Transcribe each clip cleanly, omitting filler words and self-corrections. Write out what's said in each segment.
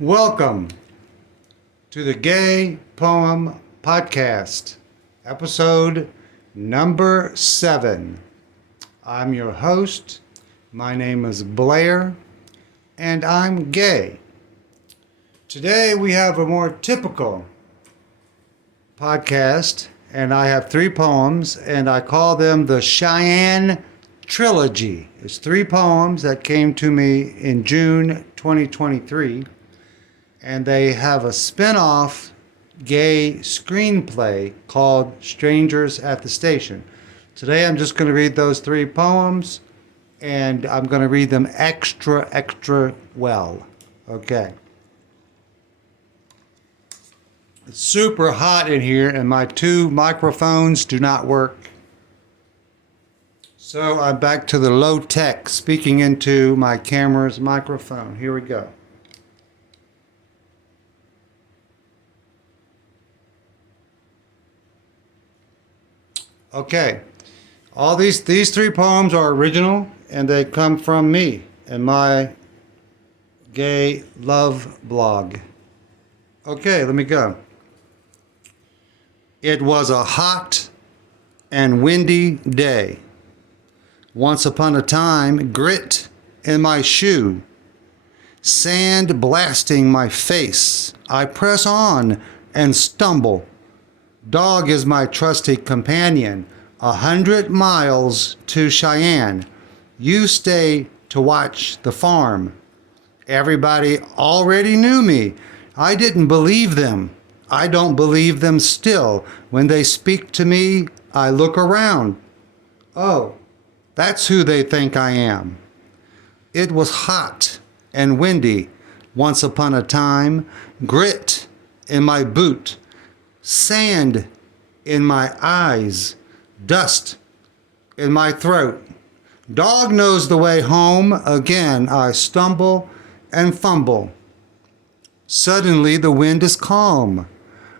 Welcome to the Gay Poem Podcast, episode number 7. I'm your host. My name is Blair, and I'm gay. Today we have a more typical podcast, and I have 3 poems, and I call them the Cheyenne Trilogy. It's 3 poems that came to me in June 2023. And they have a spin-off gay screenplay called Strangers at the Station. Today I'm just going to read those 3 poems, and I'm going to read them extra well. Okay. It's super hot in here, and my 2 microphones do not work. So I'm back to the low tech, speaking into my camera's microphone. Here we go. Okay, all these 3 poems are original, and they come from me and my gay love blog. Okay, let me go. It was a hot and windy day. Once upon a time, grit in my shoe, sand blasting my face. I press on and stumble. Dog is my trusty companion. 100 miles to Cheyenne. You stay to watch the farm. Everybody already knew me. I didn't believe them. I don't believe them still. When they speak to me, I look around. Oh, that's who they think I am. It was hot and windy once upon a time. Grit in my boot. Sand in my eyes, dust in my throat. Dog knows the way home. Again, I stumble and fumble. Suddenly, the wind is calm.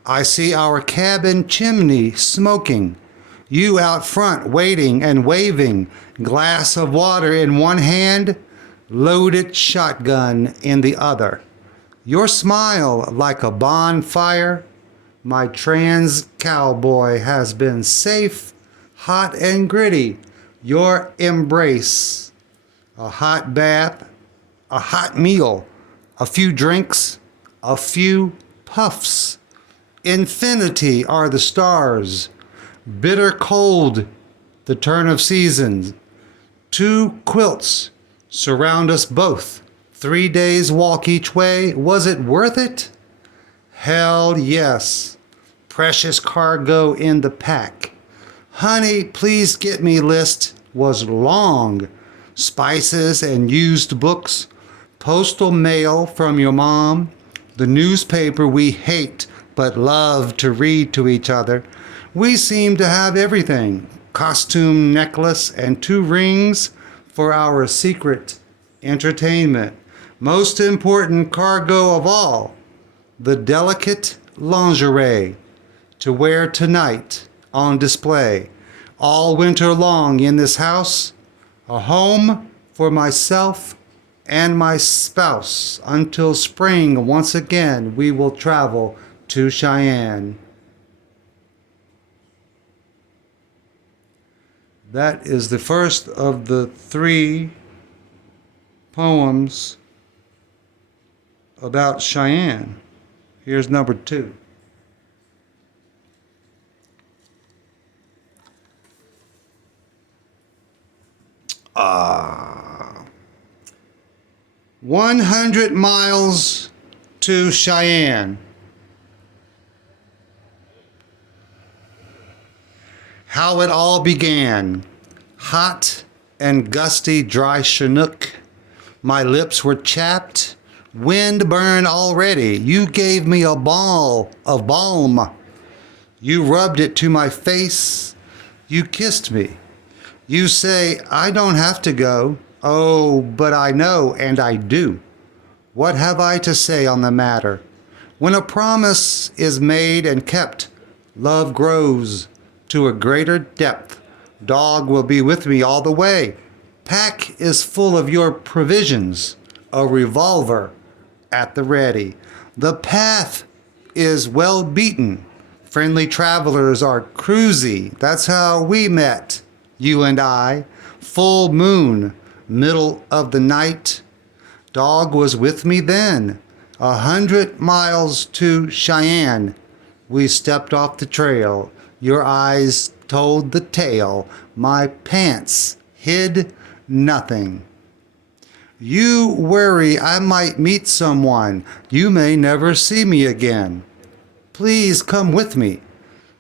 I see our cabin chimney smoking. You out front waiting and waving, glass of water in one hand, loaded shotgun in the other. Your smile like a bonfire. My trans cowboy has been safe, hot and gritty. Your embrace, a hot bath, a hot meal, a few drinks, a few puffs. Infinity are the stars, bitter cold, the turn of seasons. 2 quilts surround us both. 3 days walk each way. Was it worth it? Hell yes. Precious cargo in the pack. Honey, please get me list was long. Spices and used books. Postal mail from your mom. The newspaper we hate but love to read to each other. We seem to have everything. Costume necklace and 2 rings for our secret entertainment. Most important cargo of all, the delicate lingerie to wear tonight on display. All winter long in this house, a home for myself and my spouse. Until spring, once again, we will travel to Cheyenne. That is the first of the 3 poems about Cheyenne. Here's number 2. Ah, 100 miles to Cheyenne. How it all began. Hot and gusty dry Chinook. My lips were chapped. Wind burned already. You gave me a ball of balm. You rubbed it to my face. You kissed me. You say, I don't have to go. Oh, but I know, and I do. What have I to say on the matter? When a promise is made and kept, love grows to a greater depth. Dog will be with me all the way. Pack is full of your provisions, a revolver at the ready. The path is well beaten. Friendly travelers are cruisy. That's how we met, you and I. Full moon, middle of the night. Dog was with me then. 100 miles to Cheyenne. We stepped off the trail. Your eyes told the tale. My pants hid nothing. You worry I might meet someone. You may never see me again. Please come with me.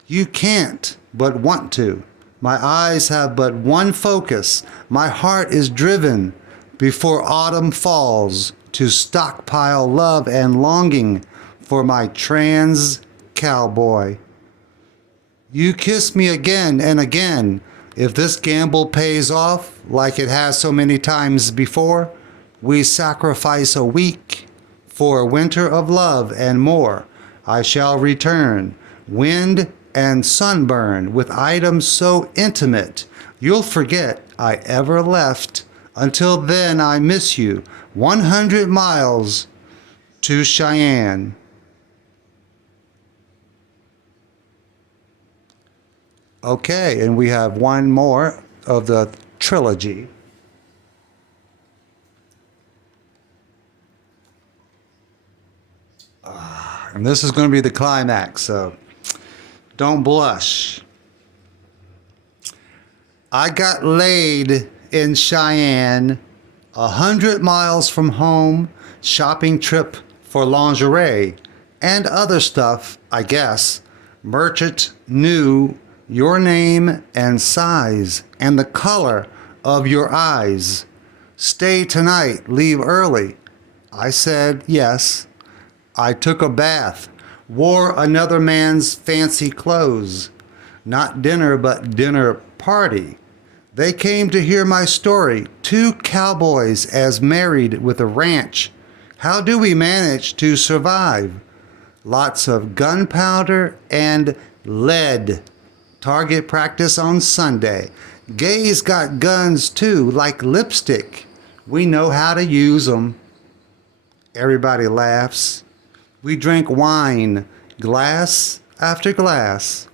You can't but want to. My eyes have but one focus. My heart is driven before autumn falls to stockpile love and longing for my trans cowboy. You kiss me again and again. If this gamble pays off like it has so many times before, we sacrifice a week for a winter of love and more. I shall return, wind and sunburn, with items so intimate you'll forget I ever left. Until then, I miss you. 100 miles to Cheyenne. Okay, and we have one more of the trilogy. And this is going to be the climax, so don't blush. I got laid in Cheyenne, 100 miles from home, shopping trip for lingerie and other stuff, I guess. Merchant knew your name and size and the color of your eyes. Stay tonight, leave early. I said yes. I took a bath, wore another man's fancy clothes. Not dinner, but dinner party. They came to hear my story. 2 cowboys as married with a ranch. How do we manage to survive? Lots of gunpowder and lead. Target practice on Sunday. Gays got guns too, like lipstick. We know how to use them. Everybody laughs. We drink wine, glass after glass.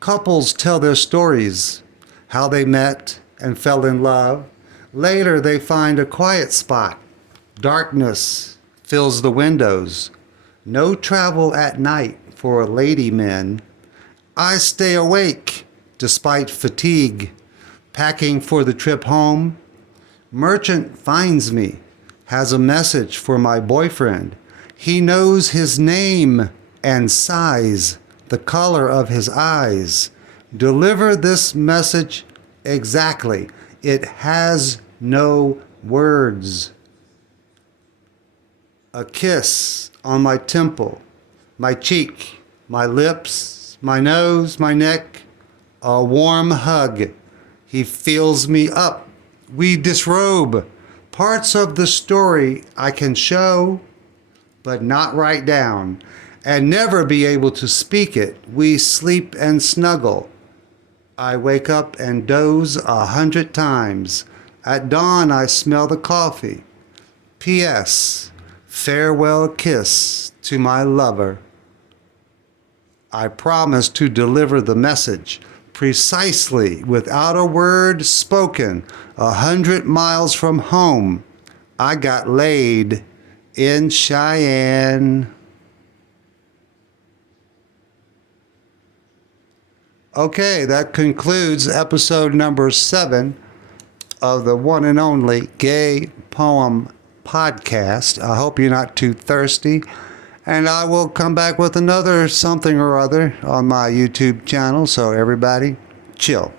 Couples tell their stories, how they met and fell in love. Later they find a quiet spot. Darkness fills the windows. No travel at night for lady men. I stay awake despite fatigue, packing for the trip home. Merchant finds me, has a message for my boyfriend. He knows his name and size, the color of his eyes. Deliver this message exactly. It has no words. A kiss on my temple, my cheek, my lips, my nose, my neck. A warm hug. He fills me up. We disrobe. Parts of the story I can show, but not write down, and never be able to speak it. We sleep and snuggle. I wake up and doze 100 times. At dawn I smell the coffee. P.S. Farewell kiss to my lover. I promise to deliver the message precisely without a word spoken. 100 miles from home, I got laid in Cheyenne. Okay, that concludes episode number 7 of the one and only Gay Poem Podcast. I hope you're not too thirsty. And I will come back with another something or other on my YouTube channel. So everybody, chill.